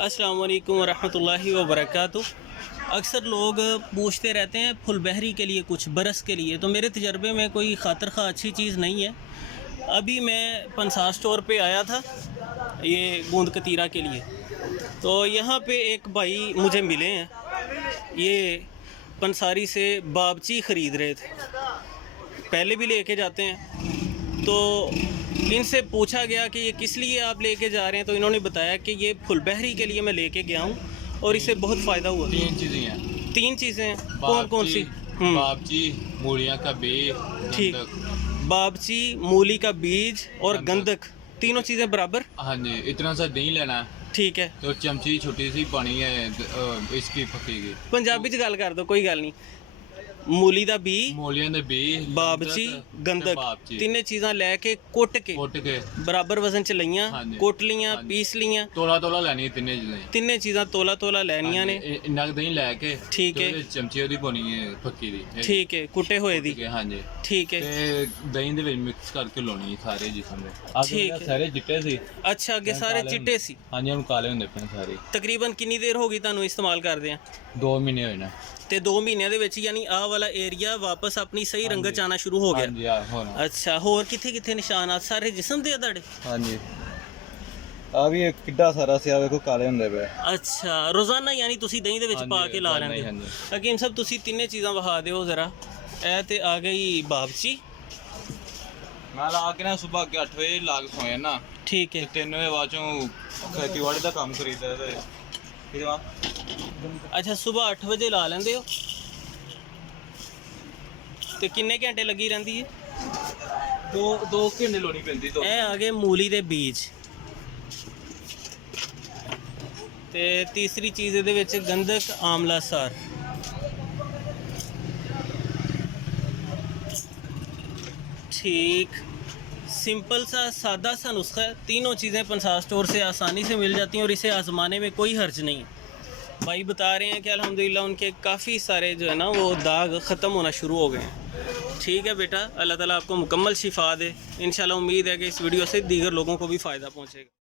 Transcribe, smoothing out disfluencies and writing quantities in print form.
अस्सलाम वालेकुम वरहमतुल्लाहि वबरकातुह। अक्सर लोग पूछते रहते हैं फुल बहरी के लिए कुछ बरस के लिए, तो मेरे तजर्बे में कोई खातर खा अच्छी चीज़ नहीं है। अभी मैं पंसार स्टोर पे आया था ये गूंद कतीरा के लिए, तो यहाँ पे एक भाई मुझे मिले हैं, ये पंसारी से बाबची ख़रीद रहे थे, पहले भी लेके जाते हैं। तो इनसे पूछा गया कि ये किस लिए आप लेके जा रहे हैं, तो इन्होंने बताया कि ये फुल बहरी के लिए मैं लेके गया हूँ और इससे बहुत फ़ायदा हुआ। तीन चीज़ें हैं। तीन चीज़ें हैं, कौन कौन सी? बाबची, मूलियाँ का बीज, ठीक, बाबची, मूली का बीज और गंधक, तीनों चीज़ें बराबर। हाँ जी, इतना सा दही लेना है, ठीक है। तो चमची छोटी सी पानी है इसकी पकी की। पंजाबी च गल कर दो, कोई गल नहीं। मूली दा बी, मूलियां दे बीज, बाबची, गंधक, बाबची, तीने चीज़ां लैके कुट के बराबर वजन च लईयां, कुट लियां, पीस लियां, तोला तोला लैनी है तीने चीज़ें। तीने चीज़ां तोला तोला लैनियां ने। इन्ना दही लैके, ठीक है, चमची ओदी पानी है पक्की दी, ठीक है, कुटे होए दी। हाँ जी, ठीक है। ते दही दे विच मिक्स करके लानी सारे जिसम दे। ठीक है। सारे चिट्टे सी। अच्छा, अगे सारे चिट्टे सी। हाँ जी, हुण काले हुंदे पे सारे। तकरीबन कितनी देर होगी तुहानू इस्तेमाल करदे आ? 2 महीने होए ना। ते 2 महीनों ਦੇ ਵਿੱਚ यानी आ वाला एरिया वापस अपनी सही रंगत च आना शुरू हो गया। हाँ जी, हाँ होना। अच्छा, होर किथे किथे निशानात सारे जिस्म दे ਤੁਹਾਡੇ? हाँ जी, आ भी एक किड्डा सारा सिया देखो काले हुंदे पे। अच्छा, रोजाना यानी ਤੁਸੀਂ ਦਹੀਂ ਦੇ ਵਿੱਚ ਪਾ ਕੇ ਲਾ ਲੈਂਦੇ ਹੋ? ਹਕੀਮ ਸਾਹਿਬ ਤੁਸੀਂ ਤਿੰਨੇ ਚੀਜ਼ਾਂ ਵਿਖਾ ਦਿਓ ਜ਼ਰਾ। ਇਹ ਤੇ ਆ ਗਈ ਬਾਬਚੀ, ਮੈਂ ਲਾ ਕੇ ਨਾ ਸਵੇਰ 8 ਵਜੇ ਲਾ ਕੇ ਸੋਇਆ ਨਾ। ਠੀਕ ਹੈ। 3 ਵਜੇ ਬਾਅਦ ਚੋਂ ਖੇਤੀਬਾੜੀ ਦਾ ਕੰਮ ਕਰੀਦਾ ਤੇ ਫਿਰ अच्छा, सुबह 8 ਵਜੇ ਲਾ ਲੈਂਦੇ ਹੋ ਤੇ ਕਿੰਨੇ ਘੰਟੇ ਲੱਗੀ ਰਹਿੰਦੀ ਹੈ? 2 ਘੰਟੇ ਲਾਉਣੀ ਪੈਂਦੀ। ਇਹ ਆ ਗਏ ਮੂਲੀ ਦੇ ਬੀਜ, ਤੇ ਤੀਸਰੀ ਚੀਜ਼ ਇਹਦੇ ਵਿੱਚ ਗੰਧਕ ਆਮਲਾ ਸਾਰ। ठीक, सिंपल सा सादा सा नुस्खा है। तीनों चीज़ें पंसार स्टोर से आसानी से मिल जाती हैं और इसे आजमाने में कोई हर्ज नहीं है। भाई बता रहे हैं कि अल्हम्दुलिल्लाह उनके काफ़ी सारे जो है ना वो दाग ख़त्म होना शुरू हो गए हैं। ठीक है बेटा, अल्लाह ताला आपको मुकम्मल शिफा दे। इंशाल्लाह उम्मीद है कि इस वीडियो से दीगर लोगों को भी फ़ायदा पहुँचेगा।